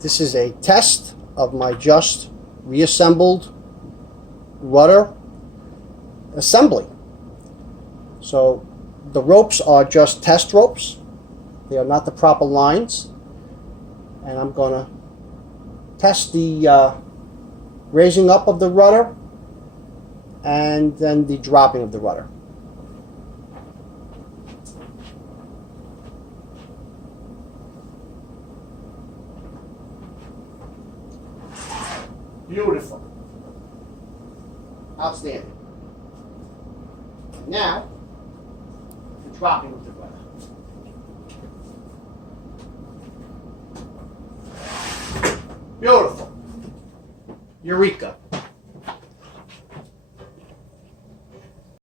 This is a test of my just reassembled rudder assembly. So the ropes are just test ropes. They are not the proper lines. And I'm going to test the raising up of the rudder and then the dropping of the rudder. Beautiful. Outstanding. And now, the dropping of the rudder. Beautiful. Eureka.